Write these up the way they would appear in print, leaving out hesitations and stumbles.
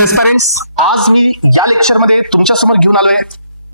तर एस्पिरंट्स, आज मी या लेक्चरमध्ये तुमच्यासमोर घेऊन आलोय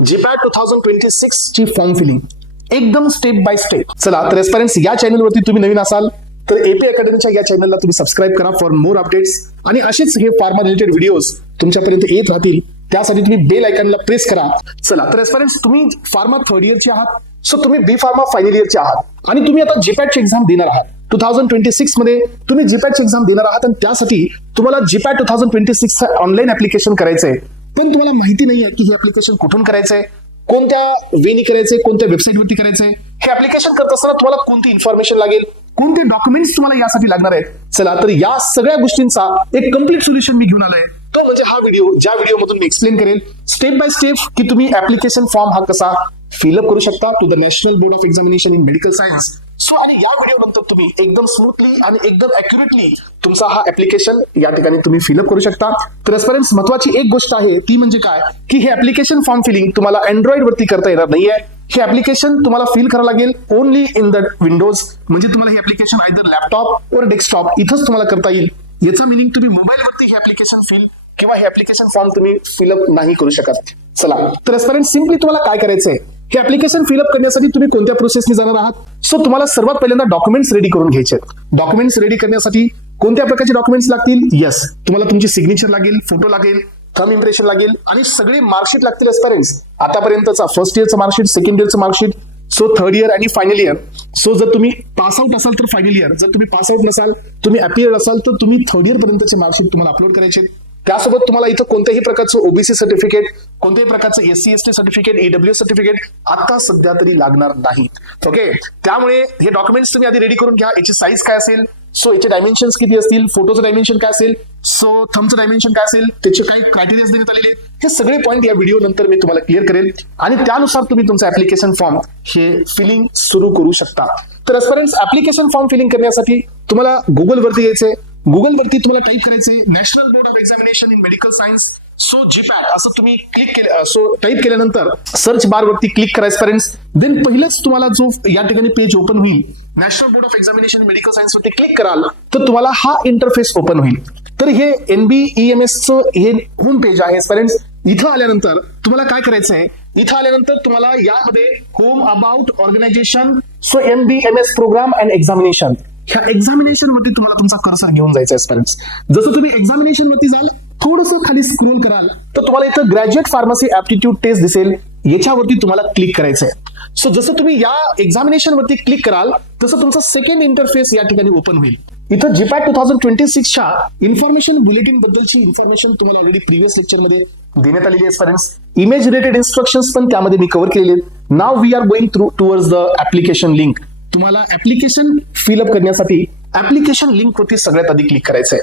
जीपॅट 2026 ची फॉर्म फिलिंग एकदम स्टेप बाय स्टेप. चला तर एस्पिरंट्स, या चॅनलवरती तुम्ही नवीन असाल तर एपी अकॅडमीच्या या चॅनलला तुम्ही सबस्क्राईब करा फॉर मोर अपडेट्स, आणि असेच हे फार्मा रिलेटेड व्हिडिओज तुमच्यापर्यंत येत राहतील. त्यासाठी तुम्ही बेल आयकॉनला प्रेस करा. चला तर एस्पिरंट्स, तुम्ही फार्मा थर्ड इयरचे आहात, सो तुम्ही बी फार्मा फायनल इयरचे आहात आणि तुम्ही आता जीपॅटची एक्झाम देणार आहात. 2026 मध्ये तुम्ही जीपॅटची एक्झाम देणार आहात आणि त्यासाठी तुम्हाला जीपॅट 2026 ऑनलाईन ऍप्लिकेशन करायचंय. पण तुम्हाला माहिती नाहीये की हे ऍप्लिकेशन कुठून करायचंय, कोणत्या वेनी करायचंय, कोणत्या वेबसाईटवरती करायचंय. हे ऍप्लिकेशन करत असताना तुम्हाला कोणती इन्फॉर्मेशन लागेल, कोणते डॉक्युमेंट्स तुम्हाला यासाठी लागणार आहेत. चला तर या सगळ्या गोष्टींचा एक कम्प्लीट सोल्युशन मी घेऊन आलोय. तो म्हणजे हा व्हिडिओ, ज्या व्हिडिओमधून मी एक्सप्लेन करेल स्टेप बाय स्टेप की तुम्ही ऍप्लिकेशन फॉर्म हा कसा फिलअप करू शकता to the national board of examination in medical science. So आणि या व्हिडिओ नंतर तुम्ही एकदम स्मूथली आणि एकदम अॅक्युरेटली तुमचा हा ऍप्लिकेशन या ठिकाणी तुम्ही फिलअप करू शकता. तर एस्पिरंट्स, महत्वाची एक गोष्ट आहे ती म्हणजे काय की हे ऍप्लिकेशन फॉर्म फिलिंग तुम्हाला अँड्रॉइड वरती करता येणार नाहीये. हे ऍप्लिकेशन तुम्हाला फिल करावं लागेल ओनली इन द विंडोज. म्हणजे तुम्हाला हे ऍप्लिकेशन आयदर लॅपटॉप और डेस्कटॉप इथंच तुम्हाला करता येईल. याचा मिनिंग तुम्ही मोबाईलवरती हे ऍप्लिकेशन फिल किंवा हे ऍप्लिकेशन फॉर्म तुम्ही फिलअप नाही करू शकत. चला तर एस्पिरंट्स, सिम्पली तुम्हाला काय करायचंय, हे ऍप्लिकेशन फिलअप करण्यासाठी तुम्ही कोणत्या प्रोसेसने जाणार आहात. सो तुम्हाला सर्वात पहिल्यांदा डॉक्युमेंट्स रेडी करून घ्यायचे. डॉक्युमेंट्स रेडी करण्यासाठी कोणत्या प्रकारचे डॉक्युमेंट्स लागतील? यस, तुम्हाला तुमची सिग्नेचर लागेल, फोटो लागेल, थंब इम्प्रेशन लागेल आणि सगळे मार्कशीट लागतील. एस्पिरंट्स, आतापर्यंतचा फर्स्ट इयरचं मार्कशीट, सेकंड इयरचं मार्कशीट, सो थर्ड इयर आणि फायनल इयर. सो जर तुम्ही पास आउट असाल तर फायनल इयर, जर तुम्ही पास आउट नसाल, तुम्ही अपियर असाल तर तुम्ही थर्ड इयर पर्यंतचे मार्कशीट तुम्हाला अपलोड करायचे. त्यासोबत तुम्हाला इथं कोणत्याही प्रकारचं ओबीसी सर्टिफिकेट, कोणत्याही प्रकारचं SC ST certificate, EWS certificate आता सध्या तरी लागणार नाही. ओके, त्यामुळे हे डॉक्युमेंट्स तुम्ही आधी रेडी करून घ्या. याची साईज काय असेल, सो याचे डायमेन्शन्स किती असतील, फोटोचं डायमेन्शन काय असेल, सो थंबचं डायमेन्शन काय असेल, त्याचे काही क्रायटेरिया देण्यात आलेले आहेत. हे सगळे पॉईंट या व्हिडिओ नंतर मी तुम्हाला क्लिअर करेल आणि त्यानुसार तुम्ही तुमचा ऍप्लिकेशन फॉर्म हे फिलिंग सुरू करू शकता. तर एस्पिरंट्स, ऍप्लिकेशन फॉर्म फिलिंग करण्यासाठी तुम्हाला गुगल वरती यायचंय. गुगल वरती तुम्हाला टाईप करायचंय national board of examination in medical science, so GPAT असं तुम्ही क्लिक केलं. सो टाईप केल्यानंतर सर्च बार वरती क्लिक करा एस्पिरंट्स. देन पहिलंच तुम्हाला जो या ठिकाणी पेज ओपन होईल, national board of examination in medical science वरती क्लिक कराल तर तुम्हाला हा इंटरफेस ओपन होईल. तर हे NBEMS चं हे होम पेज आहे एस्पिरंट्स. इथं आल्यानंतर तुम्हाला काय करायचंय, इथं आल्यानंतर तुम्हाला यामध्ये home about organization, so MBMS program and examination, ह्या एक्झामिनेशन वरती तुम्हाला तुमचा कर्सर घेऊन जायचा एस्पिरंट्स. जसं तुम्ही एक्झामिनेशन वरती जाल, थोडंसं खाली स्क्रोल कराल तर तुम्हाला इथं ग्रॅज्युएट फार्मसी ऍप्टिट्यूड टेस्ट दिसेल. याच्यावरती तुम्हाला क्लिक करायचंय. सो जसं तुम्ही या एक्झामिनेशन वरती क्लिक कराल तसं तुमचा सेकंड इंटरफेस या ठिकाणी ओपन होईल. इथं जीपॅट 2026 च्या इन्फॉर्मेशन बुलेटिन बद्दलची इन्फॉर्मेशन तुम्हाला ऑलरेडी प्रिव्हियस लेक्चर मध्ये देण्यात आलेली आहे एस्पिरंट्स. इमेज रिलेटेड इन्स्ट्रक्शन्स पण त्यामध्ये मी कव्हर केलेले आहेत. Now we are going through towards the application link. तुम्हाला ऍप्लिकेशन फिलअप करण्यासाठी ऍप्लिकेशन लिंक वरती सगळ्यात आधी क्लिक करायचंय.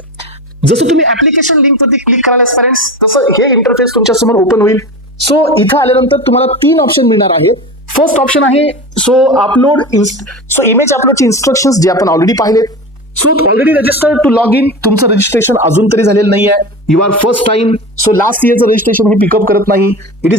जसं तुम्ही ऍप्लिकेशन लिंक वरती क्लिक कराल एस्पिरंट्स तसं हे इंटरफेस तुमच्या समोर ओपन होईल. सो इथं आल्यानंतर तुम्हाला 3 ऑप्शन मिळणार आहेत. फर्स्ट ऑप्शन आहे सो अपलोड, सो इमेज अपलोडचे इन्स्ट्रक्शन्स जे आपण ऑलरेडी पाहिलेत. So already registered to log in, तुमचं रजिस्ट्रेशन अजून तरी झालेलं नाहीये, you are first time. So last इयरचं रजिस्ट्रेशन हे पिकअप करत नाही. It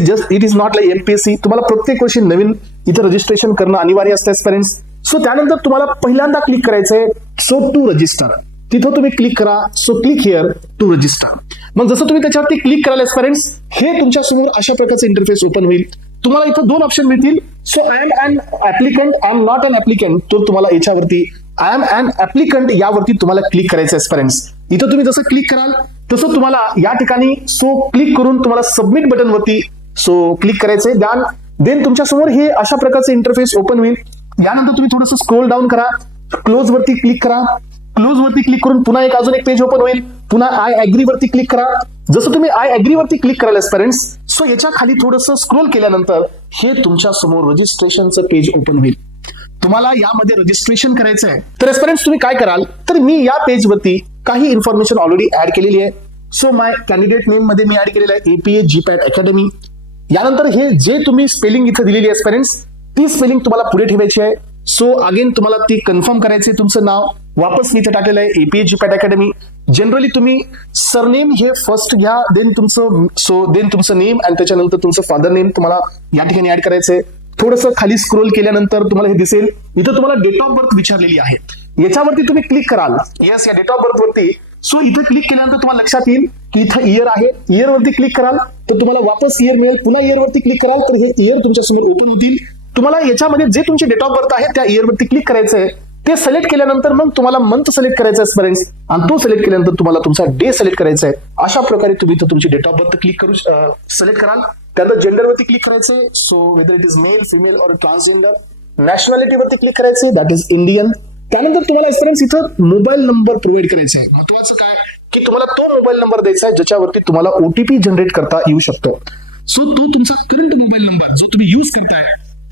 is not like MPSC. तुम्हाला प्रत्येक वर्षी नवीन इथं रजिस्ट्रेशन करणं अनिवार्य असतं एस्पिरंट्स. सो त्यानंतर तुम्हाला पहिल्यांदा क्लिक करायचंय सो टू रजिस्टर. तिथं तुम्ही क्लिक करा, so click here to register. मग जसं तुम्ही त्याच्यावरती क्लिक कराल एस्पिरंट्स, हे तुमच्या समोर अशा प्रकारचं इंटरफेस ओपन होईल. तुम्हाला इथं 2 ऑप्शन मिळतील. So I am an applicant, I am not an applicant. तो तुम्हाला याच्यावरती आय एम अन ऍप्लिकंट यावरती तुम्हाला क्लिक करायचं एस्पिरंट्स. इथं तुम्ही जसं क्लिक कराल तसं तुम्हाला या ठिकाणी सो क्लिक करून तुम्हाला सबमिट बटन वरती सो क्लिक करायचंय. देन तुमच्या समोर हे अशा प्रकारचं इंटरफेस ओपन होईल. यानंतर तुम्ही थोडंसं स्क्रोल डाऊन करा, क्लोज वरती क्लिक करा. क्लोज वरती क्लिक करून पुन्हा अजून एक पेज ओपन होईल. पुन्हा आय अग्री वरती क्लिक करा. जसं तुम्ही आय अग्री वरती क्लिक कराल एस्पिरंट्स, सो याच्या खाली थोडंसं स्क्रोल केल्यानंतर हे तुमच्या समोर रजिस्ट्रेशनचं पेज ओपन होईल. तुम्हाला यामध्ये रजिस्ट्रेशन करायचं आहे. तर एस्पिरंट्स, तुम्ही काय कराल, तर मी या पेज वरती काही इन्फॉर्मेशन ऑलरेडी ऍड केलेली आहे. सो माय कॅन्डिडेट नेम मध्ये मी ऍड केलेलं आहे APA जीपॅट अकॅडमी. यानंतर हे जे तुम्ही स्पेलिंग इथं दिलेली आहे एस्पिरंट्स, ती स्पेलिंग तुम्हाला पुढे ठेवायची आहे. सो अगेन तुम्हाला ती कन्फर्म करायची. तुमचं नाव वापस मी इथे टाकलेलं आहे APA जीपॅट अकॅडमी. जनरली तुम्ही सरनेम हे फर्स्ट घ्या, देन तुमचं नेम आणि त्याच्यानंतर तुमचं फादर नेम तुम्हाला या ठिकाणी ऍड करायचंय. थोडंसं खाली स्क्रोल केल्यानंतर तुम्हाला हे दिसेल, इथं तुम्हाला डेट ऑफ बर्थ विचारलेली आहे. याच्यावरती तुम्ही क्लिक कराल. येस, या डेट ऑफ बर्थ वरती सो इथं क्लिक केल्यानंतर तुम्हाला लक्षात येईल की इथं इयर आहे. इयर वरती क्लिक कराल तर तुम्हाला वापस इयर मिळेल. पुन्हा इयर वरती क्लिक कराल तर हे इयर तुमच्या समोर ओपन होतील. तुम्हाला याच्यामध्ये जे तुमची डेट ऑफ बर्थ आहे त्या इयर वरती क्लिक करायचं आहे. ते सिलेक्ट केल्यानंतर मग तुम्हाला मंथ सिलेक्ट करायचा आहे स्टुडंट्स, आणि तो सिलेक्ट केल्यानंतर तुम्हाला तुमचा डे सिलेक्ट करायचा आहे. अशा प्रकारे तुम्ही इथं तुमची डेट ऑफ बर्थ क्लिक करू सिलेक्ट कराल. त्यानंतर जेंडर वरती क्लिक करायचे. So whether it is male, female और ट्रान्सजेंडर. नॅशनॅलिटी वरती क्लिक करायचे, दॅट इज इंडियन. त्यानंतर तुम्हाला स्टुडंट्स इथं मोबाईल नंबर प्रोव्हाइड करायचा आहे. महत्वाचं काय की तुम्हाला तो मोबाईल नंबर द्यायचा आहे ज्याच्यावरती तुम्हाला ओटीपी जनरेट करता येऊ शकतो. सो तो तुमचा करंट मोबाईल नंबर जो तुम्ही युज करताय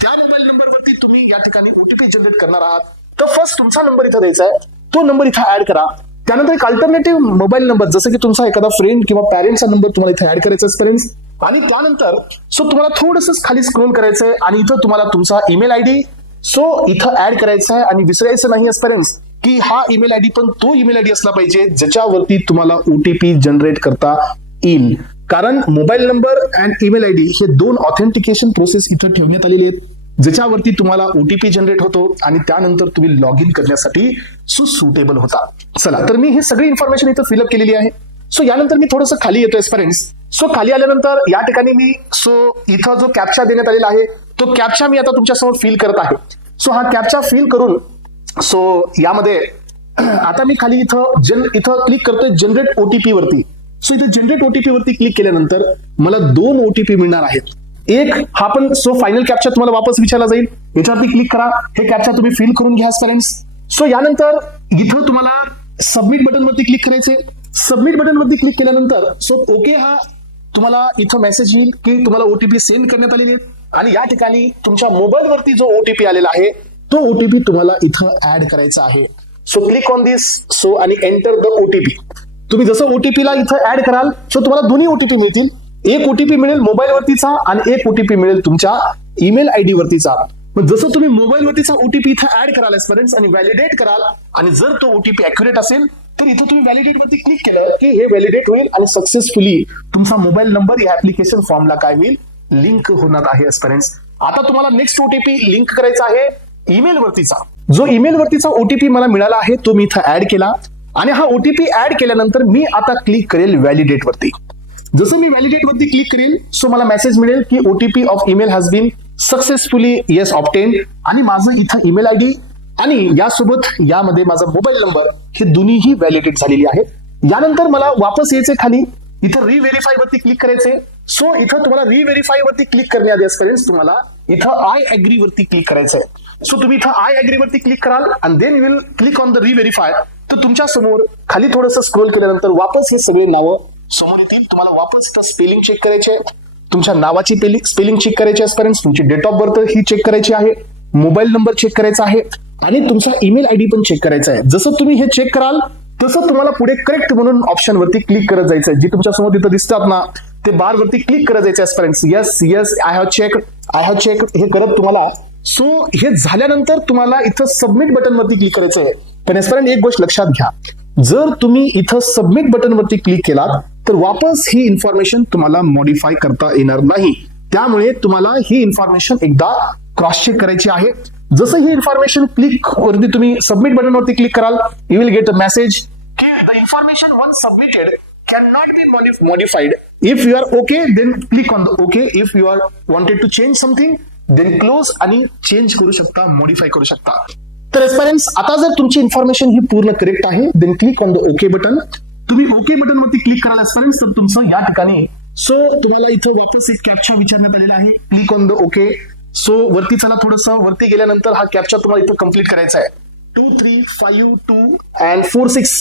त्या मोबाईल नंबरवरती तुम्ही या ठिकाणी ओटीपी जनरेट करणार आहात. तर फर्स्ट तुमचा नंबर इथं द्यायचा आहे, तो नंबर इथं ऍड करा. त्यानंतर एक अल्टरनेटिव्ह मोबाईल नंबर जसं की तुमचा एखादा फ्रेंड किंवा पॅरेंटचा नंबर तुम्हाला इथे ऍड करायचा आहे फ्रेंड्स. आणि त्यानंतर सो तुम्हाला थोडंसं खाली स्क्रोल करायचंय आणि इथं तुम्हाला तुमचा ईमेल आयडी सो इथं ऍड करायचा आहे. आणि विसरायचं नाही फ्रेंड्स की हा ईमेल आयडी पण तो ईमेल आयडी असला पाहिजे ज्याच्यावरती तुम्हाला ओटीपी जनरेट करता येईल. कारण mobile number and email ID हे दोन ऑथेंटिकेशन प्रोसेस इथं ठेवण्यात आलेले आहेत ज्याच्यावरती तुम्हाला ओटीपी जनरेट होतो आणि त्यानंतर तुम्ही लॉग इन करण्यासाठी सुटेबल होता. चला तर मी ही सगळी इन्फॉर्मेशन इथं फिलअप केलेली आहे. सो यानंतर मी थोडंसं खाली येतोय फ्रेंड्स. सो खाली आल्यानंतर या ठिकाणी मी इथं जो कॅप्चा देण्यात आलेला आहे तो कॅप्चा मी आता तुमच्यासमोर फिल करत आहे. सो हा कॅप्चा फिल करून यामध्ये आता मी खाली इथं क्लिक करतोय जनरेट ओटीपी वरती. सो इथे जनरेट ओटीपी वरती क्लिक केल्यानंतर मला 2 ओटीपी मिळणार आहेत. एक हा पण फायनल कॅप्चा तुम्हाला वापस विचारला जाईल. याच्यावरती क्लिक करा, हे कॅप्चा तुम्ही फिल करून घ्या फ्रेंड्स. सो यानंतर इथं तुम्हाला सबमिट बटन वरती क्लिक करायचे. सबमिट बटन वरती क्लिक केल्यानंतर ओके हा तुम्हाला इथं मेसेज येईल की तुम्हाला ओटीपी सेंड करण्यात आलेली आहे. आणि या ठिकाणी तुमच्या मोबाईल वरती जो ओटीपी आलेला आहे तो ओटीपी तुम्हाला इथं ऍड करायचा आहे. सो क्लिक ऑन दिस आणि एंटर द ओटीपी. तुम्ही जसं ओटीपीला इथं ऍड कराल तुम्हाला दोन्ही ओटीपी मिळतील. एक ओटीपी मिळेल मोबाईल वरतीचा आणि एक ओटीपी मिळेल तुमच्या ईमेल आयडी वरतीचा. पण जसं तुम्ही मोबाईल वरतीचा ओटीपी इथं ऍड कराल स्टुडंट्स आणि व्हॅलिडेट कराल आणि जर तो ओटीपी अॅक्युरेट असेल तर इथं तुम्ही व्हॅलिडेट वरती क्लिक केलं की हे व्हॅलिडेट होईल आणि सक्सेसफुली तुमचा मोबाईल नंबर या ऍप्लिकेशन फॉर्मला काय होईल लिंक होणार आहे स्टुडंट्स. आता तुम्हाला नेक्स्ट ओटीपी लिंक करायचा आहे ईमेल वरतीचा. जो ईमेल वरतीचा ओटीपी मला मिळाला आहे तो मी इथं ऍड केला आणि हा ओटीपी ऍड केल्यानंतर मी आता क्लिक करेल व्हॅलिडेट वरती. जसं मी व्हॅलिडेट वरती क्लिक करेल मला मेसेज मिळेल की OTP of email has been successfully yes obtained आणि माझं इथं ईमेल आयडी आणि यासोबत यामध्ये माझा मोबाईल नंबर हे दोन्हीही व्हॅलिडेट झालेली आहे. यानंतर मला वापस यायचे खाली इथं रिव्हेरीफाय वरती क्लिक करायचे. इथं तुम्हाला रिव्हेरीफाय वरती क्लिक करण्याआधी तुम्हाला इथं आय अग्री वरती क्लिक करायचं आहे. तुम्ही इथं आय अग्री वरती क्लिक कराल आणि then will click on the reverify. तर तुमच्या समोर खाली थोडंसं स्क्रोल केल्यानंतर वापस हे सगळे नावं समोर येतील. तुम्हाला वापस इथं स्पेलिंग चेक करायचे, तुमच्या नावाची स्पेलिंग चेक करायची आहे फ्रेंड्स, तुमची डेट ऑफ बर्थ ही चेक करायची आहे, मोबाईल नंबर चेक करायचा आहे आणि तुमचा ईमेल आयडी पण चेक करायचा आहे. जसं तुम्ही हे चेक कराल तसं तुम्हाला पुढे करेक्ट म्हणून ऑप्शन वरती क्लिक करत जायचं आहे. जी तुमच्या समोर तिथं दिसतात ना ते बार वरती क्लिक करत जायचं आहे friends. Yes I have check हे करत तुम्हाला हे झाल्यानंतर तुम्हाला इथं सबमिट बटन वरती क्लिक करायचं आहे. पण फ्रेंड एक गोष्ट लक्षात घ्या, जर तुम्ही इथं सबमिट बटन वरती क्लिक केलात तर वापस ही इन्फॉर्मेशन तुम्हाला मॉडिफाय करता येणार नाही. त्यामुळे तुम्हाला ही इन्फॉर्मेशन एकदा क्रॉस चेक करायची आहे. जसं ही इन्फॉर्मेशन क्लिक वरती तुम्ही सबमिट बटन वरती क्लिक कराल you will get a message की the information one submitted can not be modified. If you are okay then click on the okay. If you are wanted to change something then close आणि change करू शकता, modify करू शकता. तर एस्पायरंट्स आता जर तुमची इन्फॉर्मेशन ही पूर्ण करेक्ट आहे then click on the okay button. तुम्ही ओके बटन वरती क्लिक कराल एस्पायरंट्स तर तुमचं या ठिकाणी तुम्हाला इथं वापस एक कॅप्चा विचारण्यात आलेला आहे. Click on the okay. वरती चला थोडंसं वरती गेल्यानंतर हा कॅप्चा तुम्हाला इथं कम्प्लीट करायचा आहे. 2352 and 46.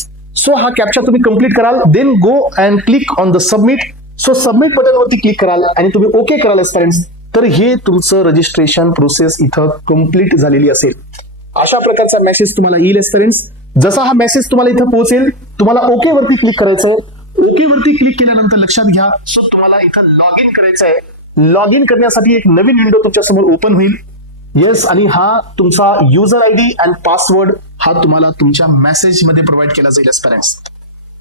हा कॅप्चा तुम्ही कम्प्लीट कराल then go and click on the submit. Submit button वरती क्लिक कराल आणि तुम्ही ओके कराल एस्पायरंट्स तर हे तुमचं रजिस्ट्रेशन प्रोसेस इथं कम्प्लीट झालेली असेल. अशा प्रकारचा मेसेज तुम्हाला येईल एस्पायरंट्स. जसा हा मेसेज तुम्हाला इथं पोहोचेल तुम्हाला ओके वरती क्लिक करायचंय. ओके वरती क्लिक केल्यानंतर लक्षात घ्या तुम्हाला इथं लॉग इन करायचं आहे. लॉग इन करण्यासाठी एक नवीन विंडो तुमच्या समोर ओपन होईल. येस आणि हा तुमचा युजर आयडी अँड पासवर्ड हा तुम्हाला तुमच्या मेसेज मध्ये प्रोव्हाइड केला जाईल एस्पायरंट्स.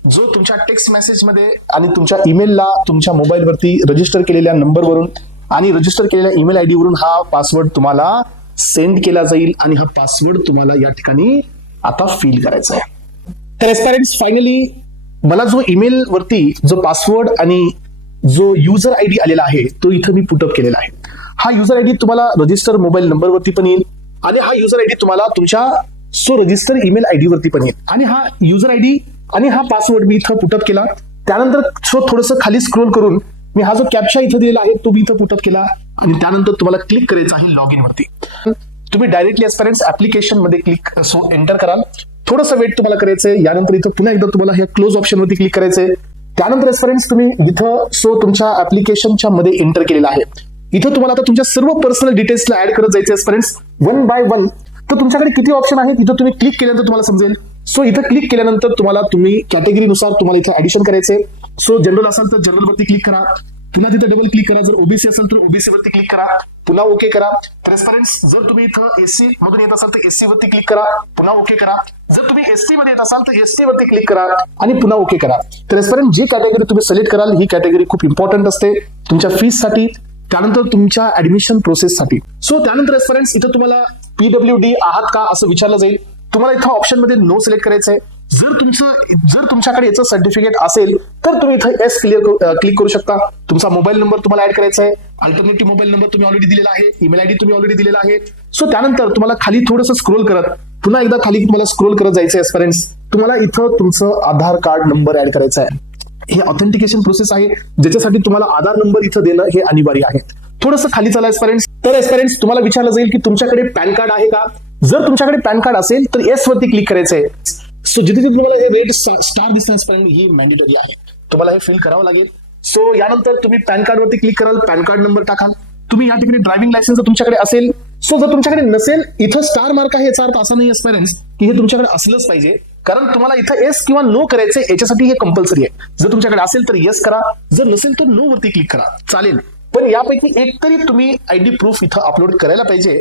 जो तुमच्या टेक्स्ट मेसेज मध्ये आणि तुमच्या ईमेलला तुमच्या मोबाईल वरती रजिस्टर केलेल्या नंबरवरून आणि रजिस्टर केलेल्या ईमेल आयडी वरून हा पासवर्ड तुम्हाला सेंड केला जाईल आणि हा पासवर्ड तुम्हाला या ठिकाणी आता फिल करायचा आहे. तर एस्पायरंट्स फायनली मला जो ईमेल वरती जो पासवर्ड आणि जो युजर आयडी आलेला आहे तो इथं मी पुटअप केलेला आहे. हा युजर आयडी तुम्हाला रजिस्टर मोबाईल नंबर वरती पण येईल आणि हा युजर आयडी तुम्हाला तुमच्या रजिस्टर ईमेल आयडी वरती पण येईल. आणि हा युजर आयडी आणि हा पासवर्ड मी इथं पुटअप केला. त्यानंतर थोडंसं खाली स्क्रोल करून मी हा जो कॅप्चा इथं दिलेला आहे तो मी इथं पुटअप केला आणि त्यानंतर तुम्हाला क्लिक करायचं आहे लॉग इन वरती. तुम्ही डायरेक्टली एस्पिरंट्स ऍप्लिकेशन मध्ये क्लिक एंटर कराल. थोडंसं वेट तुम्हाला करायचंय. यानंतर इथं पुन्हा एकदा तुम्हाला ह्या क्लोज ऑप्शन वरती क्लिक करायचंय. त्यानंतर एस्पिरंट्स तुम्ही इथं तुमच्या ऍप्लिकेशनच्या मध्ये एंटर केलेला आहे. इथं तुम्हाला आता तुमच्या सर्व पर्सनल डिटेल्सला ऍड करत जायचे एस्पिरंट्स वन बाय वन. तर तुमच्याकडे किती ऑप्शन आहेत इथं तुम्ही क्लिक केल्यानंतर तुम्हाला समजेल. इथं क्लिक केल्यानंतर तुम्ही कॅटेगरीनुसार तुम्हाला इथं ऍडिशन करायचंय. जनरल असाल तर जनरल वरती क्लिक करा. पुन्हा तिथे डबल क्लिक करा. जर ओबीसी असेल तर ओबीसी वरती क्लिक करा. पुन्हा ओके करा. ट्रान्सपरन्स जर तुम्ही इथं एससी मधून येत असाल तर एससी वरती क्लिक करा. पुन्हा ओके करा. जर तुम्ही एसटी मध्ये येत असाल तर एसटी वरती क्लिक करा आणि पुन्हा ओके करा. ट्रान्सपरन्स जी कॅटेगरी तुम्ही सिलेक्ट कराल ही कॅटेगरी खूप इम्पॉर्टंट असते तुमच्या फीस साठी, त्यानंतर तुमच्या ऍडमिशन प्रोसेससाठी. त्यानंतर ट्रान्सपरन्स इथं तुम्हाला पीडब्ल्यूडी आहात का असं विचारलं जाईल. तुम्हाला इथं ऑप्शन मध्ये नो सिलेक्ट करायचं आहे. जर तुमच्याकडे याचं सर्टिफिकेट असेल तर तुम्ही इथं एस क्लिक करू शकता. तुमचा मोबाईल नंबर तुम्हाला ऍड करायचा आहे. अल्टरनेटिव्ह मोबाईल नंबर तुम्ही ऑलरेडी दिलेला आहे. ईमेल आयडी तुम्ही ऑलरेडी दिलेला आहे. त्यानंतर तुम्हाला खाली थोडंसं स्क्रोल करत पुन्हा एकदा खाली तुम्हाला स्क्रोल करत जायचं आहे. एस्पिरंट्स तुम्हाला इथं तुमचं आधार कार्ड नंबर ऍड करायचा आहे. हे ऑथेंटिकेशन प्रोसेस आहे ज्याच्यासाठी तुम्हाला आधार नंबर इथं देणं हे अनिवार्य आहे. थोडंसं खाली चला एस्पिरंट्स. तर एस्पिरंट्स तुम्हाला विचारलं जाईल की तुमच्याकडे पॅन कार्ड आहे का. जर तुमच्याकडे पॅन कार्ड असेल तर एस वरती क्लिक करायचं आहे. जिथे तुम्हाला हे रेड स्टार दिसण्यास ही मॅन्डेटरी आहे. तुम्हाला हे फिल करावं लागेल. यानंतर तुम्ही पॅन कार्ड वरती क्लिक कराल. पॅन कार्ड नंबर टाकाल. तुम्ही या ठिकाणी ड्रायव्हिंग लायसन्स जर तुमच्याकडे असेल जर तुमच्याकडे नसेल इथं स्टार मार्क आहे याचा अर्थ असा नाही एस्पिरंट्स की हे तुमच्याकडे असलंच पाहिजे. कारण तुम्हाला इथं येस किंवा नो करायचंय याच्यासाठी हे कंपल्सरी आहे. जर तुमच्याकडे असेल तर येस करा. जर नसेल तर नो वरती क्लिक करा चालेल. पण यापैकी एक तरी तुम्ही आयडी प्रूफ इथं अपलोड करायला पाहिजे.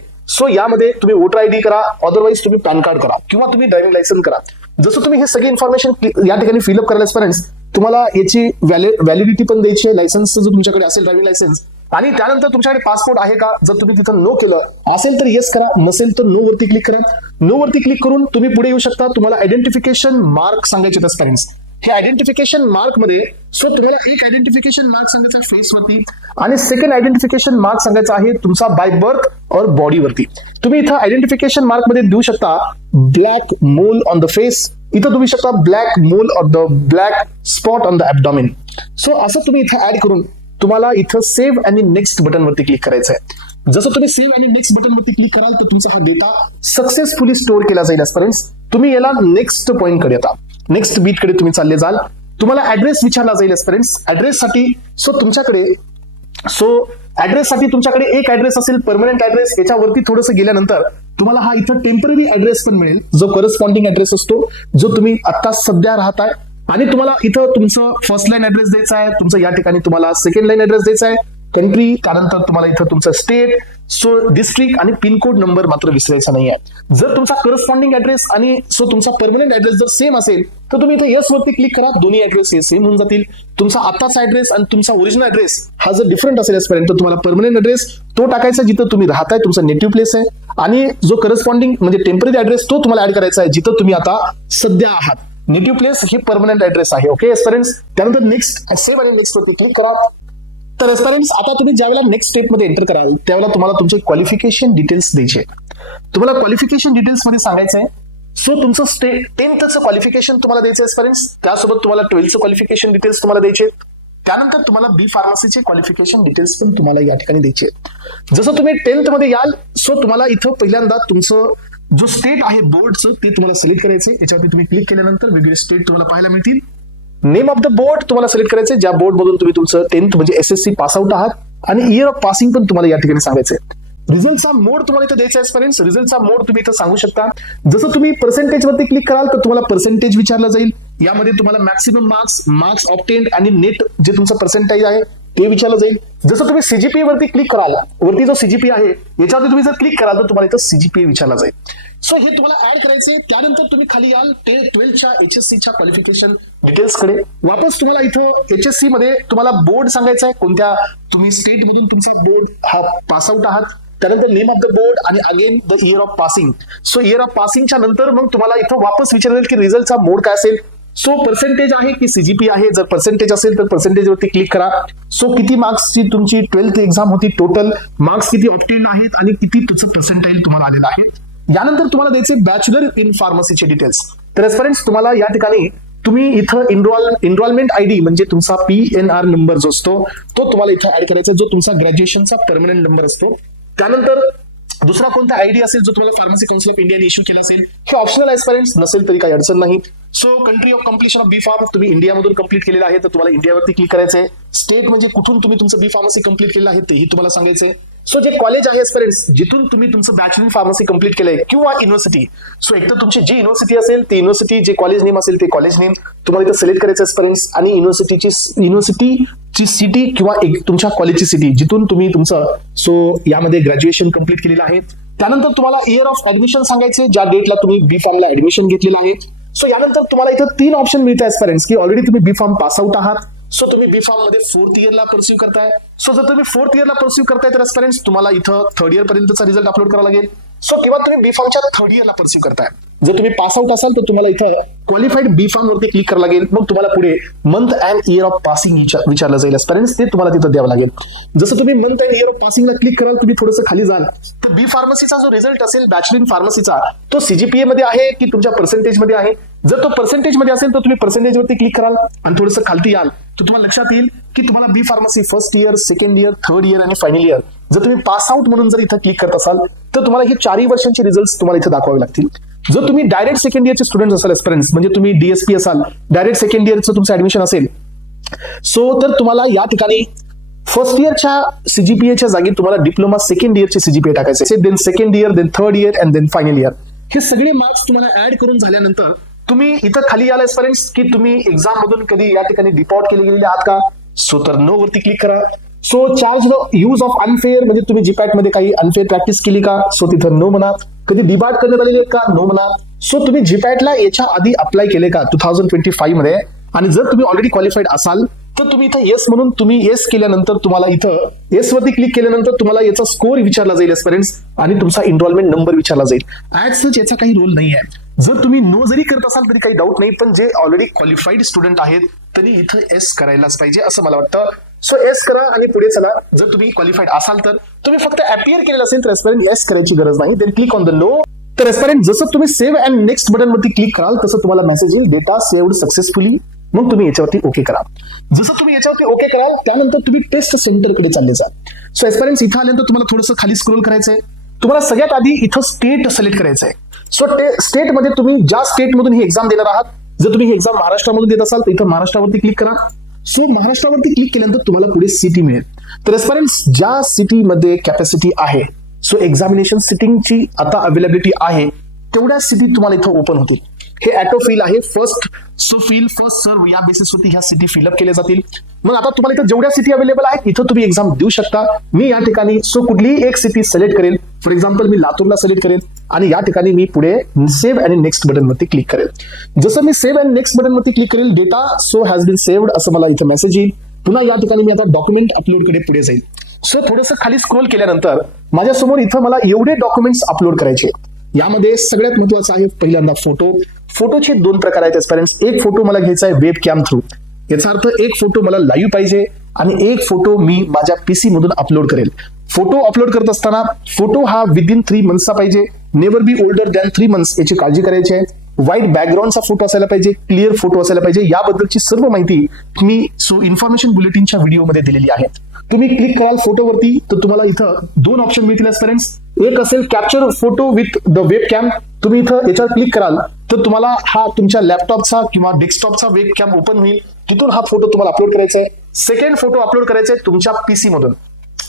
यामध्ये तुम्ही वोटर आयडी करा, अदरवाईज तुम्ही पॅन कार्ड करा किंवा तुम्ही ड्रायव्हिंग लायसन्स करा. जसं तुम्ही हे सगळी इन्फॉर्मेशन या ठिकाणी फिलअप करायला एस्पिरंट्स तुम्हाला याची व्हॅलिडिटी पण द्यायची आहे लायसन्सचं जर तुमच्याकडे असेल ड्रायव्हिंग लायसन्स. आणि त्यानंतर तुमच्याकडे पासपोर्ट आहे का. जर तुम्ही तिथं नो केलं असेल तर येस करा, नसेल तर नो वरती क्लिक करा. नो वरती क्लिक करून तुम्ही पुढे येऊ शकता. तुम्हाला आयडेंटिफिकेशन मार्क सांगायचे एस्पिरंट्स. हे आयडेंटिफिकेशन मार्क मध्ये तुम्हाला एक आयडेंटिफिकेशन मार्क सांगायचा फेस वरती आणि सेकंड आयडेंटिफिकेशन मार्क सांगायचा आहे तुमचा बाय बर्थ और बॉडी वरती. तुम्ही इथं आयडेंटिफिकेशन मार्क मध्ये देऊ शकता black mole on the face. इथं तुम्ही शकता black mole on the black spot on the abdomen. असं तुम्ही इथं ऍड करून तुम्हाला इथं सेव्ह आणि नेक्स्ट बटन वरती क्लिक करायचं आहे. जसं तुम्ही सेव्ह आणि नेक्स्ट बटन वरती क्लिक कराल तर तुमचा हा डेटा सक्सेसफुली स्टोअर केला जाईल एस्पिरंट्स. तुम्ही याला नेक्स्ट पॉईंट कडे येता. नेक्स्ट बीट कडे तुम्ही चालले जाल. तुम्हाला ऍड्रेस विचारला जाईल एस्पिरंट्स. ऍड्रेससाठी तुमच्याकडे ऍड्रेससाठी तुमच्याकडे एक ऍड्रेस असेल परमनंट ऍड्रेस. याच्यावरती थोडंसं गेल्यानंतर तुम्हाला हा इथं टेम्पररी ऍड्रेस पण मिळेल जो करस्पॉन्डिंग ऍड्रेस असतो जो तुम्ही आता सध्या राहताय. आणि तुम्हाला इथं तुमचं फर्स्ट लाईन ऍड्रेस द्यायचा आहे. तुमचं या ठिकाणी तुम्हाला सेकंड लाईन ऍड्रेस द्यायचा आहे. कंट्री, त्यानंतर तुम्हाला इथं तुमचं स्टेट, डिस्ट्रिक्ट आणि पिनकोड नंबर मात्र विसरायचा नाही आहे. जर तुमचा करस्पॉन्डिंग ऍड्रेस आणि तुमचा परमनंट ऍड्रेस जर सेम असेल तर तुम्ही इथे येस वरती क्लिक करा. दोन्ही ऍड्रेस हे सेम होऊन जातील. तुमचा आताचा ऍड्रेस आणि तुमचा ओरिजिनल ऍड्रेस हा जर डिफरंट असेल तर तुम्हाला परमनंट ऍड्रेस तो टाकायचा जिथं तुम्ही राहताय, तुमचा नेटिव्ह प्लेस आहे. आणि जो करस्पॉन्डिंग म्हणजे टेम्पररी ऍड्रेस तो तुम्हाला ऍड करायचा आहे जिथं तुम्ही आता सध्या आहात. नेटिव्ह प्लेस ही परमनंट ऍड्रेस आहे. ओके एस्पिरंट्स. त्यानंतर नेक्स्ट सेव्ह आणि नेक्स्ट वरती क्लिक करा. तर एस्पिरंट्स आता तुम्ही ज्यावेळेला नेक्स्ट स्टेप मध्ये एंटर कराल त्यावेळेला तुम्हाला तुमचे क्वालिफिकेशन डिटेल्स द्यायचे. तुम्हाला क्वालिफिकेशन डिटेल्स मध्ये सांगायचं आहे तुमचं 10th क्वालिफिकेशन तुम्हाला द्यायचं एस्पिरंट्स. त्यासोबत तुम्हाला 12th क्वालिफिकेशन डिटेल्स तुम्हाला द्यायचे. त्यानंतर तुम्हाला बी फार्मसीचे क्वालिफिकेशन डिटेल्स पण तुम्हाला या ठिकाणी द्यायचे. जसं तुम्ही 10th मध्ये याल तुम्हाला इथं पहिल्यांदा तुमचं जो स्टेट आहे बोर्डचं ते तुम्हाला सिलेक्ट करायचे. याच्यावरती तुम्ही क्लिक केल्यानंतर वेगळे स्टेट तुम्हाला पाहायला मिळतील. नेम ऑफ द बोर्ड तुम्हाला सिलेक्ट करायचे ज्या बोर्ड मधून तुम्ही तुमचं 10th म्हणजे एसएससी पास आउट आहात. आणि इयर ऑफ पासिंग पण तुम्हाला या ठिकाणी सांगायचं आहे. रिझल्टचा मोड तुम्हाला इथं द्यायचा एस्पिरंट्स. रिझल्टचा मोड तुम्ही इथं सांगू शकता. जसं तुम्ही पर्सेंटेज वरती क्लिक कराल तर तुम्हाला पर्सेंटेज विचारलं जाईल. यामध्ये तुम्हाला मॅक्सिमम मार्क्स ऑब्टेन्ड आणि नेट जे तुमचं पर्सेंटेज आहे ते विचारलं जाईल. जसं तुम्ही सीजीपीए वरती क्लिक कराल वरती जो सीजीपीए आहे याच्यावरती तुम्ही जर क्लिक कराल तर तुम्हाला इथं सीजीपीए विचारला जाईल. हे तुम्हाला ऍड करायचे. त्यानंतर तुम्ही खाली याल 12th एचएससीच्या क्वालिफिकेशन डिटेल्स कडे. वापस तुम्हाला इथं एचएससी मध्ये तुम्हाला बोर्ड सांगायचा आहे कोणत्या तुम्ही स्टेट मधून तुमचा बोर्ड हा पास आउट आहात. त्यानंतर नेम ऑफ द बोर्ड आणि again the year of passing. Year of पासिंगच्या नंतर मग तुम्हाला इथं वापस विचारेल की रिझल्टचा मोड काय असेल. सो पर्सेंटेज आहे की सीजीपी आहे, जर पर्सेंटेज असेल तर पर्सेंटेज वरती क्लिक करा. सो किती मार्क्सची तुमची 12th एक्झाम होती, टोटल मार्क्स किती ऑब्टेन आहेत आणि किती तुमचं पर्सेंटाईल तुम्हाला आलेलं आहे. यानंतर तुम्हाला द्यायचे बॅचलर इन फार्मसीचे डिटेल्स. तर एस्पिरंट्स तुम्हाला या ठिकाणी तुम्ही इथं एनरोलमेंट आयडी म्हणजे तुमचा PNR नंबर जो असतो तो तुम्हाला इथं ऍड करायचा, जो तुमचा ग्रॅज्युएशनचा परमनंट नंबर असतो. त्यानंतर दुसरा कोणता आयडी असेल जो तुम्हाला फार्मसी काउन्सिल ऑफ इंडियाने इश्यू केला असेल, हे ऑप्शनल एस्पिरंट्स, नसेल तरी काही अडचण नाही. So country of completion of B pharm तुम्ही इंडियामधून कंप्लीट केलेलं आहे तर तुम्हाला इंडियावरती क्लिक करायचंय. स्टेट म्हणजे कुठून तुम्ही तुमचं बी फार्मसी कंप्लीट केलेलं आहे तेही तुम्हाला सांगायचंय. सो जे कॉलेज आहे एस्पिरंट्स जिथून तुम्ही तुमचं बॅचलर इन फार्मसी कंप्लीट केलंय किंवा युनिव्हर्सिटी, सो एक तर तुमची जी युनिव्हर्सिटी असेल ते युनिव्हर्सिटी, जे कॉलेज नेम असेल ते कॉलेज नेम तुम्हाला इथं सिलेक्ट करायचं एस्पिरंट्स, आणि युनिव्हर्सिटीची सिटी किंवा एक तुमच्या कॉलेजची सिटी जिथून तुम्ही तुमचं सो यामध्ये ग्रॅज्युएशन कंप्लीट केलेलं आहे. त्यानंतर तुम्हाला इयर ऑफ ऍडमिशन सांगायचे, ज्या डेटला तुम्ही बी फॉर्मला ऍडमिशन घेतलेलं आहे. सो यानंतर तुम्हाला इथं 3 ऑप्शन मिळतात एस्पिरंट्स की ऑलरेडी तुम्ही बी फॉर्म पास आउट आहात, सो तुम्ही बी फॉर्म मध्ये 4th इयरला परस्यू करताय. सो जर तुम्ही 4th इयरला परस्यू करताय तर एस्पिरंट्स तुम्हाला इथं 3rd इयर पर्यंतचा रिझल्ट अपलोड करावा लागेल. सो किंवा तुम्ही बी फॉर्मच्या 3rd इयरला परस्यू करताय, जर तुम्ही पास आउट असाल तर तुम्हाला इथं क्वालिफाईड बी फॉर्म वरती क्लिक करावं लागेल. मग तुम्हाला पुढे month and year of passing विचारलं जाईल एस्पिरंट्स, ते तुम्हाला तिथं द्यावं लागेल. जसं तुम्ही मंथ अँड इयर ऑफ पासिंगला क्लिक कराल, तुम्ही थोडंसं खाली जाल तर बी फार्मसीचा जो रिझल्ट असेल बॅचलर इन फार्मसीचा तो सीजीपीए मध्ये आहे की तुमच्या पर्सेंटेज मध्ये आहे. जर तो पर्सेंटेज मध्ये असेल तर तुम्ही पर्सेंटेज वरती क्लिक कराल आणि थोडंसं खालती याल तर तुम्हाला लक्षात येईल की तुम्हाला B pharmacy 1st year, 2nd year, 3rd year आणि फायनल इयर जर तुम्ही पास आउट म्हणून जर इथं क्लिक करत असाल तर तुम्हाला हे 4 वर्षांचे रिझल्ट तुम्हाला इथं दाखवावे लागतील. जर तुम्ही डायरेक्ट 2nd इयरचे स्टुडंट असाल एस्पिरंट्स, म्हणजे तुम्ही DSP असाल, डायरेक्ट 2nd इयरचं तुमचं ऍडमिशन असेल, सो तर तुम्हाला या ठिकाणी 1st इयरच्या सीजीपीएच्या जागी तुम्हाला डिप्लोमा 2nd इयरचे सीजीपीए टाकायचे, then 2nd year, then 3rd year and then final year. हे सगळे मार्क्स तुम्हाला ऍड करून झाल्यानंतर तुम्ही इथं खाली याल एस्पिरंट्स की तुम्ही एक्झाम मधून कधी या ठिकाणी डिपॉर्ट केले गेलेले आहात का, सो तर नो वरती क्लिक करा. So charge use of unfair म्हणजे तुम्ही जीपॅट मध्ये काही अनफेअर प्रॅक्टिस केली का, सो तिथं नो म्हणा. कधी डिबार्ट करण्यात आलेले का, नो म्हणा. सो तुम्ही जीपॅटला याच्या आधी अप्लाय केले का 2025 मध्ये, आणि जर तुम्ही ऑलरेडी क्वालिफाईड असाल तर तुम्ही इथं येस म्हणून तुम्ही येस केल्यानंतर तुम्हाला इथं येस वरती क्लिक केल्यानंतर तुम्हाला याचा स्कोर विचारला जाईल एस्पिरंट्स आणि तुमचा एनरोलमेंट नंबर विचारला जाईल. ऍज सच याचा काही रोल नाही आहे. जर तुम्ही नो जरी करत असाल तरी काही डाऊट नाही, पण जे ऑलरेडी क्वालिफाईड स्टुडंट आहेत त्यांनी इथं एस करायलाच पाहिजे असं मला वाटतं. सो एस करा आणि पुढे चला. जर तुम्ही क्वालिफाईड असाल तर तुम्ही फक्त अपियर केलेलं असेल तर एस्पिरंट एस करायची गरज नाही, then click on the no. तर एस्पिरंट जसं तुम्ही सेव्ह अँड नेक्स्ट बटन वरती क्लिक कराल तसं तुम्हाला मेसेज येईल डेटा सेव्ड सक्सेसफुली. मग तुम्ही याच्यावरती ओके करा. जसं तुम्ही याच्यावरती ओके कराल त्यानंतर तुम्ही टेस्ट सेंटरकडे चालले जा. सो एस्पिरंट्स इथं आल्यानंतर तुम्हाला थोडंसं खाली स्क्रोल करायचंय. तुम्हाला सगळ्यात आधी इथं स्टेट सिलेक्ट करायचंय. सो स्टेटमध्ये तुम्ही ज्या स्टेटमधून ही एक्झाम देणार आहात, जर तुम्ही ही एक्झाम महाराष्ट्रामधून देत असाल तर इथं महाराष्ट्रावरती क्लिक करा. सो महाराष्ट्रावरती क्लिक केल्यानंतर तुम्हाला पुढे सिटी मिळेल. तर एस्पिरंट्स ज्या सिटीमध्ये कॅपॅसिटी आहे, सो एक्झामिनेशन सिटिंगची आता अवेलेबिलिटी आहे तेवढ्या सिटी तुम्हाला इथं ओपन होतील. हे ऑटो फिल आहे, फर्स्ट सर्व या बेसिसवरती ह्या सिटी फिलअप केल्या जातील. मग आता तुम्हाला इथं जेवढ्या सिटी अवेलेबल आहेत इथं तुम्ही एक्झाम देऊ शकता. मी या ठिकाणी सो कुठलीही एक सिटी सिलेक्ट करेल. फॉर एक्झाम्पल मी लातूरला सिलेक्ट करेल आणि या ठिकाणी मी पुढे सेव्ह आणि नेक्स्ट बटन वरती क्लिक करेल. जसं मी सेव्ह आणि नेक्स्ट बटन वरती क्लिक करेल data so has been saved असं मला इथं मेसेज येईल. पुन्हा या ठिकाणी मी आता डॉक्युमेंट अपलोड कडे पुढे जाईल. सो थोडंसं खाली स्क्रोल केल्यानंतर माझ्यासमोर इथं मला एवढे डॉक्युमेंट्स अपलोड करायचे. यामध्ये सगळ्यात महत्वाचं आहे पहिल्यांदा फोटो. फोटोचे 2 प्रकार आहेत एस्पिरंट्स. एक फोटो मला घ्यायचा आहे वेब कॅम थ्रू, याचा अर्थ एक फोटो मला लाईव्ह पाहिजे आणि एक फोटो मी माझ्या पीसी मधून अपलोड करेल. फोटो अपलोड करत असताना फोटो हा विदिन 3 मंथ्सचा पाहिजे, never be older than 3 months याची काळजी करायची आहे. व्हाईट बॅकग्राऊंडचा फोटो असायला पाहिजे, क्लिअर फोटो असायला पाहिजे. याबद्दलची सर्व माहिती मी सो इन्फॉर्मेशन बुलेटिनच्या व्हिडिओमध्ये दिलेली आहे. तुम्ही क्लिक कराल फोटोवरती तर तुम्हाला इथं 2 ऑप्शन मिळतील एस्पिरंट्स. एक असेल capture photo with the web cam. तुम्ही इथं याच्यावर क्लिक कराल तर तुम्हाला हा तुमच्या लॅपटॉपचा किंवा डेस्कटॉपचा वेब कॅम ओपन होईल. तिथून हा फोटो तुम्हाला अपलोड करायचा आहे. सेकंड फोटो अपलोड करायचा आहे तुमच्या पीसी मधून.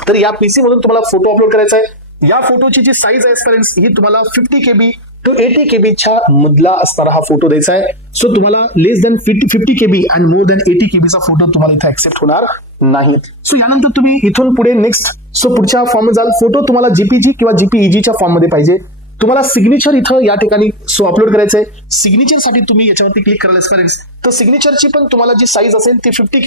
तर या पीसी मधून तुम्हाला फोटो अपलोड करायचा आहे. या फोटोची जी साईज आहे एस्पिरंट्स ही तुम्हाला 50 KB टू 80 KBच्या मधला असणारा हा फोटो द्यायचा आहे. सो तुम्हाला less than 50 KB and more than 80 KBचा फोटो तुम्हाला इथे ऍक्सेप्ट होणार नाही. सो यानंतर तुम्ही इथून पुढे नेक्स्ट पुढच्या फॉर्म जाल. फोटो तुम्हाला JPG किंवा JPEGच्या फॉर्म मध्ये पाहिजे. तुम्हाला सिग्नेचर इथं या ठिकाणी अपलोड करायचं आहे. सिग्नेचर साठी तुम्ही याच्यावरती क्लिक कराल एस्पिरंट्स. तर सिग्नेचरची पण तुम्हाला जी साईज असेल ती 50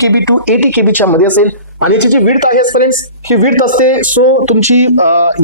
KB टू 80 KBच्या मध्ये असेल आणि याची जी विड्थ आहे एस्पिरंट्स ही विड्थ असते सो तुमची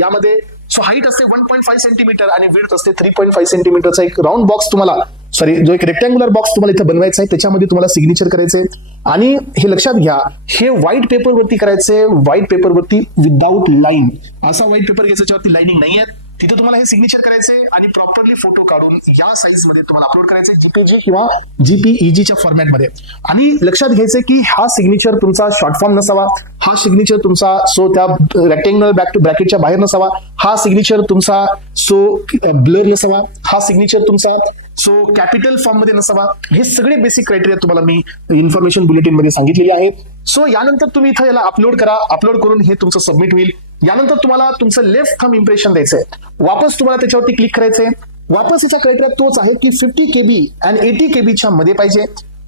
यामध्ये सो हाईट असते 1.5 सेंटीमीटर आणि विड्थ असते 3.5 सेंटीमीटरचा एक राऊंड बॉक्स तुम्हाला सॉरी जो एक रेक्टँग्युलर बॉक्स तुम्हाला इथं बनवायचा आहे त्याच्यामध्ये तुम्हाला सिग्नेचर करायचंय आणि हे लक्षात घ्या हे व्हाईट पेपरवरती करायचंय, व्हाईट पेपरवरती विदाऊट लाईन. असा व्हाईट पेपर घ्यायचा ज्यावरती लाईनिंग नाहीये, तिथे तुम्हाला हे सिग्नेचर करायचे आणि प्रॉपरली फोटो काढून या साईज मध्ये तुम्हाला अपलोड करायचे जीपीजी किंवा जीपीईजीच्या फॉर्मॅटमध्ये. आणि लक्षात घ्यायचं की हा सिग्नेचर तुमचा शॉर्ट फॉर्म नसावा, हा सिग्नेचर तुमचा सो त्या रेक्टँग्युलर बॅक टू ब्रॅकेटच्या बाहेर नसावा, हा सिग्नेचर तुमचा सो ब्लर नसावा, हा सिग्नेचर तुमचा सो कॅपिटल फॉर्म मध्ये नसावा. हे सगळे बेसिक क्रायटेरिया तुम्हाला मी इन्फॉर्मेशन बुलेटिन मध्ये सांगितलेली आहेत. सो यानंतर तुम्ही इथं याला अपलोड करा, अपलोड करून हे तुमचं सबमिट होईल. यानंतर तुम्हाला तुमचं लेफ्ट थंब इम्प्रेशन द्यायचंय, वापस तुम्हाला त्याच्यावरती क्लिक करायचंय. वापस याचा क्रायटेरिया तोच आहे की 50 KB आणि 80 KBच्या मध्ये पाहिजे.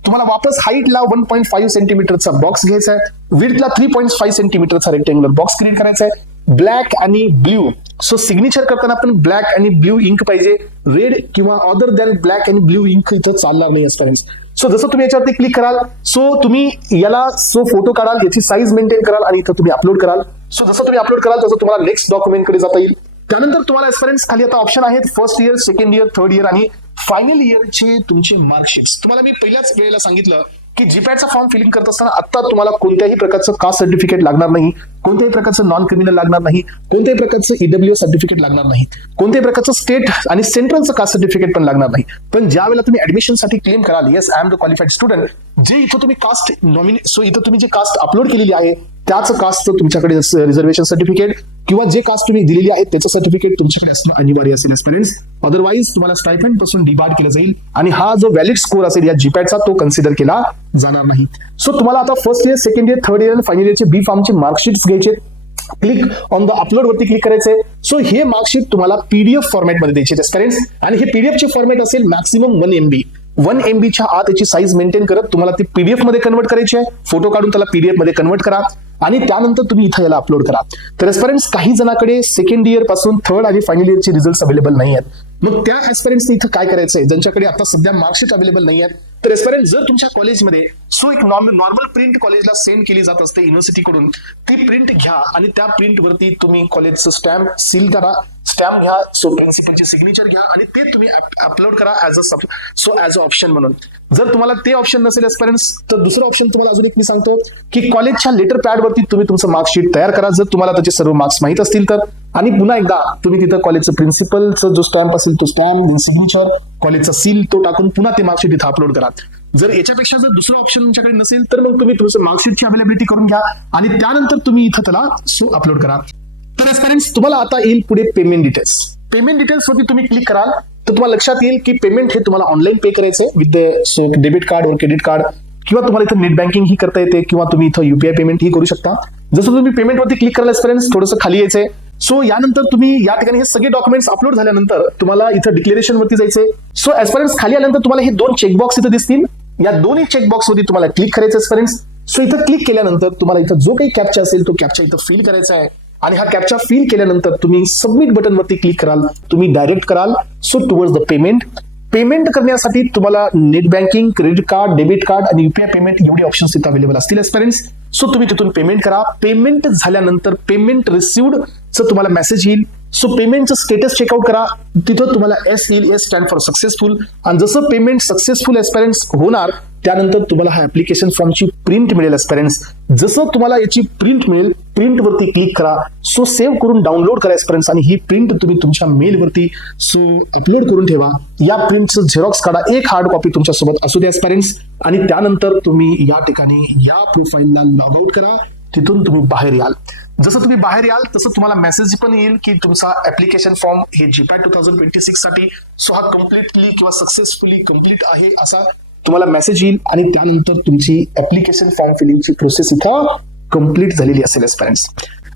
तुम्हाला वापस हाईटला 1.5 सेंटीमीटरचा बॉक्स घ्यायचा आहे, विड्थला 3.5 सेंटीमीटरचा रेक्टँग्युलर बॉक्स क्रिएट करायचा आहे. ब्लॅक आणि ब्ल्यू, सो सिग्नेचर करताना आपण ब्लॅक आणि ब्ल्यू इंक पाहिजे, रेड किंवा अदर दॅन ब्लॅक आणि ब्ल्यू इंक इथं चालणार नाही एस्पिरंट्स. सो जसं तुम्ही याच्यावरती क्लिक कराल सो तुम्ही याला सो फोटो काढाल, याची साईज मेंटेन कराल आणि इथं तुम्ही अपलोड कराल. सो जसं तुम्ही अपलोड कराल तसं तुम्हाला नेक्स्ट डॉक्युमेंट कडे जाता येईल. त्यानंतर तुम्हाला एस्पिरंट्स खाली आता ऑप्शन आहेत first year, second year, third year आणि फायनल इयरचे तुमचे मार्कशीट्स. तुम्हाला मी पहिल्याच वेळेला सांगितलं की जीपॅटचा फॉर्म फिलिंग करत असताना आता तुम्हाला कोणत्याही प्रकारचं कास्ट सर्टिफिकेट लागणार नाही, कोणत्याही प्रकारचं नॉन क्रिमिनल लागणार नाही, कोणत्याही प्रकारचं ईडब्ल्यू सर्टिफिकेट लागणार नाही, कोणत्याही प्रकारचं स्टेट आणि सेंट्रलचं कास्ट सर्टिफिकेट पण लागणार नाही. पण ज्या वेळेला तुम्ही ऍडमिशनसाठी क्लेम कराल yes I am the qualified student, जे इथं तुम्ही कास्ट सो इथं तुम्ही जे कास्ट अपलोड केलेली आहे त्याच कास्टचं तुमच्याकडे रिझर्वेशन सर्टिफिकेट किंवा जे कास्ट तुम्ही दिलेली आहे त्याचं सर्टिफिकेट तुमच्याकडे असणं अनिवार्य असेल एस्पिरंट्स. अदरवाईज तुम्हाला स्टायपेंड पासून डिबार्ड केलं जाईल आणि हा जो व्हॅलिड स्कोर असेल या जीपॅटचा तो कन्सिडर केला जाणार नाही. सो तुम्हाला आता first year, second year, third year आणि फायनल इयरचे बी फॉर्मचे मार्कशीट्स घ्यायचे. क्लिक ऑन द अपलोड वरती क्लिक करायचंय. सो हे मार्कशीट तुम्हाला पीडीएफ फॉर्मॅटमध्ये द्यायचे एस्पिरंट्स आणि हे पीडीएफचे फॉर्मॅट असेल मॅक्सिमम 1 MB आत याची साईज मेंटेन करत तुम्हाला ती पीडीएफ मध्ये कन्वर्ट करायची आहे. फोटो काढून त्याला पीडीएफ मध्ये कन्वर्ट करा आणि त्यानंतर तुम्ही इथं याला अपलोड करा. तर एस्पिरंट्स काही जणांकडे सेकंड इयर पासून थर्ड आणि फायनल इयरचे रिझल्ट अवेलेबल नाही आहेत. मग त्या एस्पिरंट्सने इथं काय करायचंय ज्यांच्याकडे आता सध्या मार्कशीट अवेलेबल नाही आहेत. तर एस्पिरंट जर तुमच्या कॉलेजमध्ये सो एक नॉर्मल प्रिंट कॉलेजला सेंड केली जात असते युनिव्हर्सिटीकडून, ती प्रिंट घ्या आणि त्या प्रिंट वरती तुम्ही कॉलेजचं स्टॅम्प सील करा, स्टॅम्प घ्या, सो प्रिन्सिपलची सिग्नेचर घ्या आणि ते तुम्ही अपलोड करा ऍज अ ऑप्शन म्हणून. जर तुम्हाला ते ऑप्शन नसेल एस्पिरंट्स तर दुसरं ऑप्शन तुम्हाला अजून एक मी सांगतो की कॉलेजच्या लेटर पॅड वरती तुम्ही तुमचं मार्कशीट तयार करा जर तुम्हाला त्याचे सर्व मार्क्स माहित असतील तर. आणि पुन्हा एकदा तुम्ही तिथं कॉलेजचं प्रिन्सिपलचं जो स्टॅम्प असेल तो स्टॅम्प, सिग्नेचर, कॉलेजचा सील तो टाकून पुन्हा ते मार्कशीट इथं अपलोड करा. जर याच्यापेक्षा जर दुसरं ऑप्शन तुमच्याकडे नसेल तर मग तुम्ही तुमचं मार्कशीटची अवेलेबिलिटी करून घ्या आणि त्यानंतर तुम्ही इथं त्याला सो अपलोड करा. तर एस्पिरंट्स तुम्हाला आता येईल पुढे पेमेंट डिटेल्स. पेमेंट डिटेल्स वरती तुम्ही क्लिक कराल तर तुम्हाला लक्षात येईल की पेमेंट हे तुम्हाला ऑनलाईन पे करायचंय विथ सो डेबिट कार्ड और क्रेडिट कार्ड किंवा तुम्हाला इथं नेट बँकिंग ही करता येते किंवा तुम्ही इथं युपीआय पेमेंट ही करू शकता. जसं तुम्ही पेमेंट वरती क्लिक कराल एस्पिरंट्स थोडंसं खाली यायचंय. सो यानंतर तुम्ही या ठिकाणी हे सगळे डॉक्युमेंट्स अपलोड झाल्यानंतर तुम्हाला इथं डिक्लेरेशन वरती जायचंय. सो एस्पिरंट्स खाली आल्यानंतर तुम्हाला हे 2 चेकबॉक्स इथं दिसतील. या दोन्ही चेकबॉक्स वरती तुम्हाला क्लिक करायचं एस्पिरंट्स. सो इथं क्लिक केल्यानंतर तुम्हाला इथं जो काही कॅप्चा असेल तो कॅप्चा इथं फिल करायचा आहे आणि हा कॅप्चा फिल केल्यानंतर तुम्ही सबमिट बटन वरती क्लिक कराल, तुम्ही डायरेक्ट कराल so towards the payment. Payment करण्यासाठी तुम्हाला net banking, credit card, debit card आणि युपीआय पेमेंट एवढे ऑप्शन्स तिथे अवेलेबल असतील एस्पिरंट्स. सो तुम्ही तिथून पेमेंट करा. पेमेंट झाल्यानंतर पेमेंट रिसिव्ड चं तुम्हाला मेसेज येईल. सो पेमेंटचं स्टेटस चेकआउट करा, तिथं तुम्हाला S येईल, S स्टँड फॉर सक्सेसफुल. आणि जसं पेमेंट सक्सेसफुल एस्पिरंट्स होणार त्यानंतर तुम्हाला हा ऍप्लिकेशन फॉर्मची प्रिंट मिळेल एस्पिरंट्स. जसं तुम्हाला याची प्रिंट मिळेल प्रिंट वरती क्लिक करा, सो सेव्ह करून डाउनलोड करा एस्पिरंट्स आणि ही प्रिंट तुम्ही तुमच्या मेल वरती अपलोड करून ठेवा. या प्रिंटचं झेरॉक्स काढा, एक हार्ड कॉपी तुमच्या सोबत असू द्या एस्पिरंट्स आणि त्यानंतर तुम्ही या ठिकाणी या प्रोफाईलला लॉग आउट करा, तिथून तुम्ही बाहेर याल. जसं तुम्ही बाहेर याल तसं तुम्हाला मेसेज पण येईल की तुमचा ऍप्लिकेशन फॉर्म हे जीपॅट 2026 साठी सो हा कम्प्लिटली किंवा सक्सेसफुली कम्प्लीट आहे असा तुम्हाला मेसेज येईल आणि त्यानंतर तुमची ऍप्लिकेशन फॉर्म फिलिंगची प्रोसेस इथं कम्प्लीट झालेली असेल एस्पिरंट्स.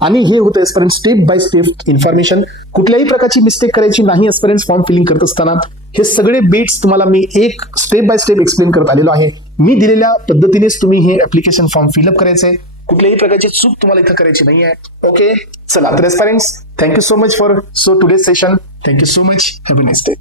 आणि हे होतं एस्पिरंट्स स्टेप बाय स्टेप इन्फॉर्मेशन. कुठल्याही प्रकारची मिस्टेक करायची नाही एस्पिरंट्स फॉर्म फिलिंग करत असताना. हे सगळे बिट्स तुम्हाला मी एक स्टेप बाय स्टेप एक्सप्लेन करत आलेलो आहे. मी दिलेल्या पद्धतीनेच तुम्ही हे ऍप्लिकेशन फॉर्म फिलअप करायचंय. कुठल्याही प्रकारची चूक तुम्हाला इथं करायची नाही आहे. ओके चला तर aspirants thank you so much for today's session. Thank you so much. Have a nice day.